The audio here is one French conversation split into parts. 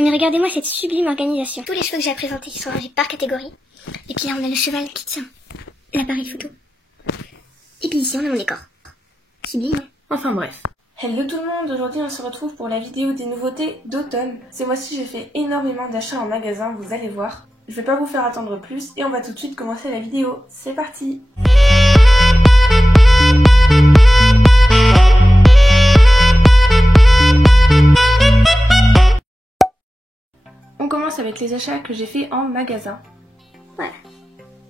Non mais regardez-moi cette sublime organisation. Tous les chevaux que j'ai à présenter qui sont rangés par catégorie. Et puis là on a le cheval qui tient l'appareil photo. Et puis ici on a mon décor. Sublime. Enfin bref. Hello tout le monde, aujourd'hui on se retrouve pour la vidéo des nouveautés d'automne. Ces mois-ci j'ai fait énormément d'achats en magasin, vous allez voir. Je vais pas vous faire attendre plus et on va tout de suite commencer la vidéo. C'est parti! On commence avec les achats que j'ai fait en magasin. Voilà.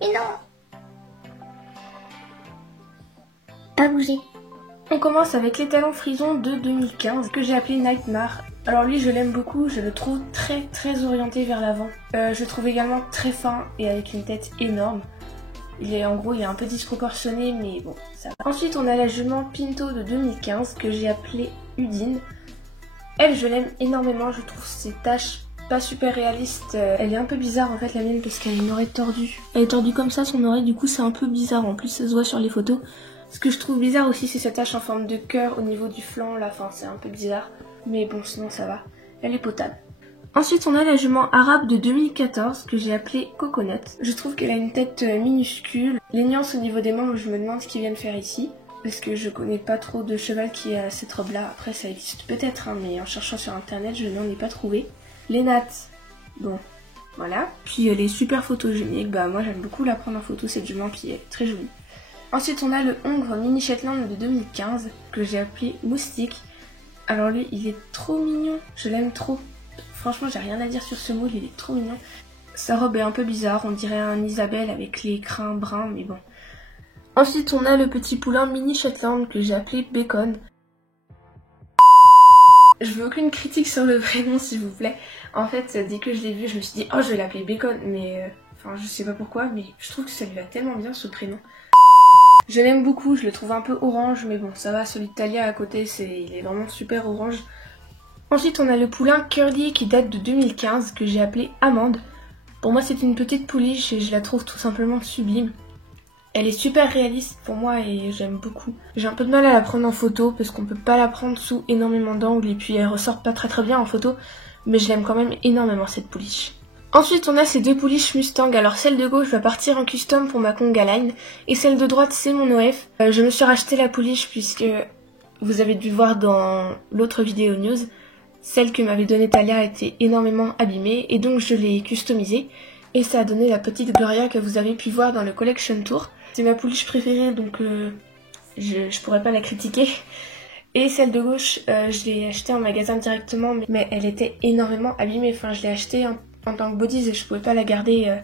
Et non! Pas bouger. On commence avec les talons Frison de 2015 que j'ai appelé Nightmare. Alors lui je l'aime beaucoup, je le trouve très orienté vers l'avant. Je le trouve également très fin et avec une tête énorme. Il est un peu disproportionné mais bon ça va. Ensuite on a la jument Pinto de 2015 que j'ai appelée Udine. Elle je l'aime énormément, je trouve ses taches pas super réalistes. Elle est un peu bizarre en fait la mienne parce qu'elle a une oreille tordue. Elle est tordue comme ça son oreille, du coup c'est un peu bizarre, en plus ça se voit sur les photos. Ce que je trouve bizarre aussi c'est cette tache en forme de cœur au niveau du flanc là, enfin c'est un peu bizarre. Mais bon sinon ça va, elle est potable. Ensuite on a la jument arabe de 2014 que j'ai appelée Coconut. Je trouve qu'elle a une tête minuscule. Les nuances au niveau des membres, je me demande ce qu'ils viennent faire ici. Parce que je connais pas trop de cheval qui a cette robe là. Après ça existe peut-être hein, mais en cherchant sur internet je n'en ai pas trouvé. Les nattes, bon voilà. Puis elle est super photogénique, bah moi j'aime beaucoup la prendre en photo cette jument qui est très jolie. Ensuite on a le hongre mini Shetland de 2015 que j'ai appelé Moustique. Alors lui il est trop mignon, je l'aime trop. Franchement j'ai rien à dire sur ce moule, il est trop mignon. Sa robe est un peu bizarre, on dirait un Isabelle avec les crins bruns mais bon. Ensuite on a le petit poulain mini Shetland que j'ai appelé Bacon. Je veux aucune critique sur le prénom s'il vous plaît. En fait dès que je l'ai vu je me suis dit oh je vais l'appeler Bacon mais enfin je sais pas pourquoi mais je trouve que ça lui va tellement bien ce prénom. Je l'aime beaucoup, je le trouve un peu orange, mais bon, ça va, celui de Talia à côté, il est vraiment super orange. Ensuite, on a le poulain Curly qui date de 2015, que j'ai appelé Amande. Pour moi, c'est une petite pouliche et je la trouve tout simplement sublime. Elle est super réaliste pour moi et j'aime beaucoup. J'ai un peu de mal à la prendre en photo parce qu'on peut pas la prendre sous énormément d'angles et puis elle ressort pas très bien en photo, mais je l'aime quand même énormément cette pouliche. Ensuite on a ces deux pouliches Mustang, alors celle de gauche va partir en custom pour ma Conga Line et celle de droite c'est mon OF. Je me suis racheté la pouliche puisque vous avez dû voir dans l'autre vidéo news, celle que m'avait donnée Talia était énormément abîmée et donc je l'ai customisée et ça a donné la petite Gloria que vous avez pu voir dans le Collection Tour. C'est ma pouliche préférée donc je pourrais pas la critiquer. Et celle de gauche je l'ai achetée en magasin directement mais elle était énormément abîmée, enfin je l'ai achetée en tant que bodies et je pouvais pas la garder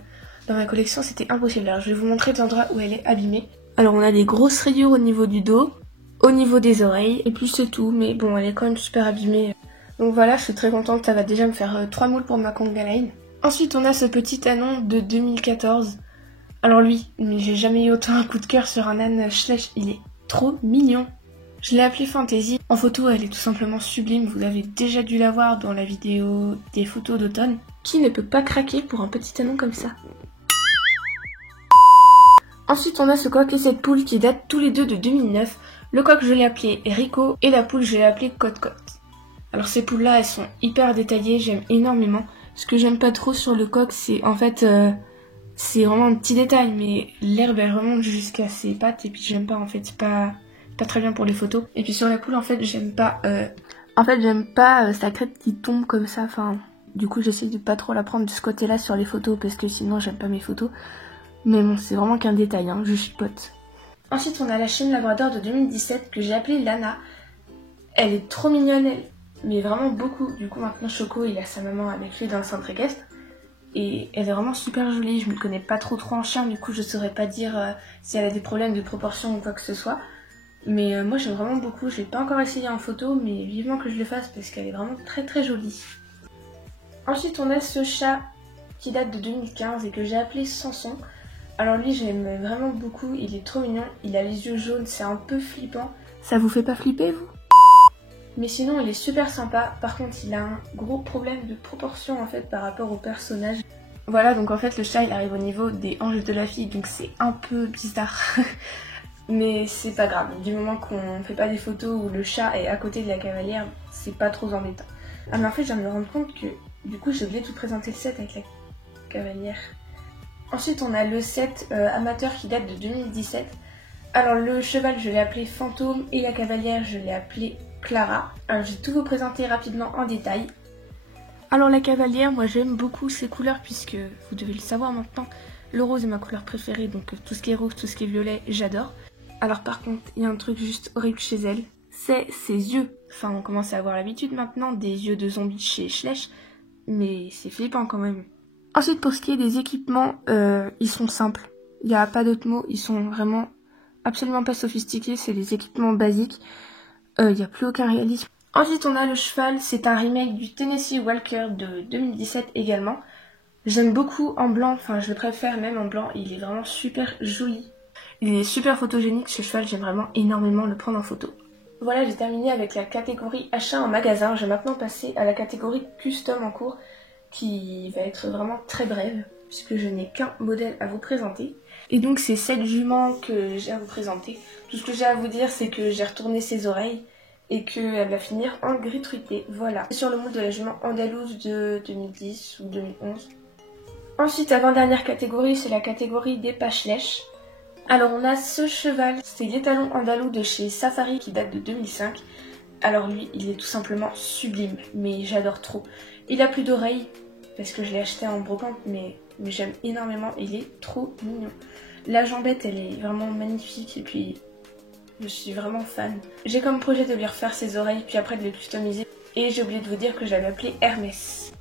dans ma collection, c'était impossible. Alors je vais vous montrer l'endroit où elle est abîmée. Alors on a des grosses rayures au niveau du dos, au niveau des oreilles et puis c'est tout, mais bon elle est quand même super abîmée. Donc voilà, je suis très contente, ça va déjà me faire 3 moules pour ma Conga Line. Ensuite on a ce petit ânon de 2014. Alors lui, j'ai jamais eu autant un coup de cœur sur un âne Schleich, il est trop mignon. Je l'ai appelé Fantasy. En photo, elle est tout simplement sublime. Vous avez déjà dû la voir dans la vidéo des photos d'automne. Qui ne peut pas craquer pour un petit ânon comme ça? Ensuite, on a ce coq et cette poule qui datent tous les deux de 2009. Le coq, je l'ai appelé Rico et la poule, je l'ai appelée Cote-Cote. Alors ces poules-là, elles sont hyper détaillées. J'aime énormément. Ce que j'aime pas trop sur le coq, c'est en fait... c'est vraiment un petit détail, mais l'herbe, elle remonte jusqu'à ses pattes et puis j'aime pas en fait. C'est pas très bien pour les photos. Et puis sur la poule en fait j'aime pas sa crête qui tombe comme ça, enfin du coup j'essaie de pas trop la prendre de ce côté là sur les photos parce que sinon j'aime pas mes photos. Mais bon c'est vraiment qu'un détail hein, je chipote. Ensuite on a la chienne labrador de 2017 que j'ai appelée Lana. Elle est trop mignonne mais vraiment beaucoup. Du coup maintenant Choco il a sa maman avec lui dans le centre équestre. Et elle est vraiment super jolie, je me connais pas trop en chien du coup je saurais pas dire si elle a des problèmes de proportion ou quoi que ce soit. Mais moi j'aime vraiment beaucoup, je l'ai pas encore essayé en photo mais vivement que je le fasse parce qu'elle est vraiment très jolie. Ensuite on a ce chat qui date de 2015 et que j'ai appelé Samson. Alors lui j'aime vraiment beaucoup, il est trop mignon, il a les yeux jaunes, c'est un peu flippant. Ça vous fait pas flipper vous? Mais sinon il est super sympa, par contre il a un gros problème de proportion en fait par rapport au personnage. Voilà donc en fait le chat il arrive au niveau des hanches de la fille donc c'est un peu bizarre. Mais c'est pas grave, du moment qu'on fait pas des photos où le chat est à côté de la cavalière, c'est pas trop embêtant. Ah mais en fait je viens de me rendre compte que Du coup, j'ai oublié de vous présenter le set avec la cavalière. Ensuite, on a le set amateur qui date de 2017. Alors, le cheval, je l'ai appelé Fantôme et la cavalière, je l'ai appelée Clara. Alors, je vais tout vous présenter rapidement en détail. Alors, la cavalière, moi, j'aime beaucoup ses couleurs puisque, vous devez le savoir maintenant, le rose est ma couleur préférée, donc tout ce qui est rose, tout ce qui est violet, j'adore. Alors, par contre, il y a un truc juste horrible chez elle, c'est ses yeux. Enfin, on commence à avoir l'habitude maintenant des yeux de zombie chez Schleich, mais c'est flippant quand même. Ensuite, pour ce qui est des équipements, ils sont simples. Il n'y a pas d'autres mots, ils sont vraiment absolument pas sophistiqués, c'est des équipements basiques. Il n'y a plus aucun réalisme. Ensuite, on a le cheval, c'est un remake du Tennessee Walker de 2017 également. J'aime beaucoup en blanc, enfin je le préfère même en blanc, il est vraiment super joli. Il est super photogénique ce cheval, j'aime vraiment énormément le prendre en photo. Voilà, j'ai terminé avec la catégorie achat en magasin. Je vais maintenant passer à la catégorie custom en cours, qui va être vraiment très brève, puisque je n'ai qu'un modèle à vous présenter. Et donc c'est cette jument que j'ai à vous présenter. Tout ce que j'ai à vous dire, c'est que j'ai retourné ses oreilles et qu'elle va finir en gris truité. Voilà, sur le moule de la jument andalouse de 2010 ou 2011. Ensuite, avant-dernière catégorie, c'est la catégorie des Schleich. Alors on a ce cheval, c'est l'étalon andalou de chez Safari qui date de 2005. Alors lui, il est tout simplement sublime, mais j'adore trop. Il a plus d'oreilles, parce que je l'ai acheté en brocante, mais j'aime énormément, il est trop mignon. La jambette, elle est vraiment magnifique, et puis je suis vraiment fan. J'ai comme projet de lui refaire ses oreilles, puis après de les customiser. Et j'ai oublié de vous dire que je l'avais appelé Hermès.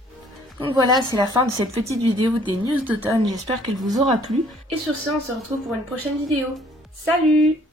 Donc voilà, c'est la fin de cette petite vidéo des news d'automne, j'espère qu'elle vous aura plu. Et sur ce, on se retrouve pour une prochaine vidéo. Salut!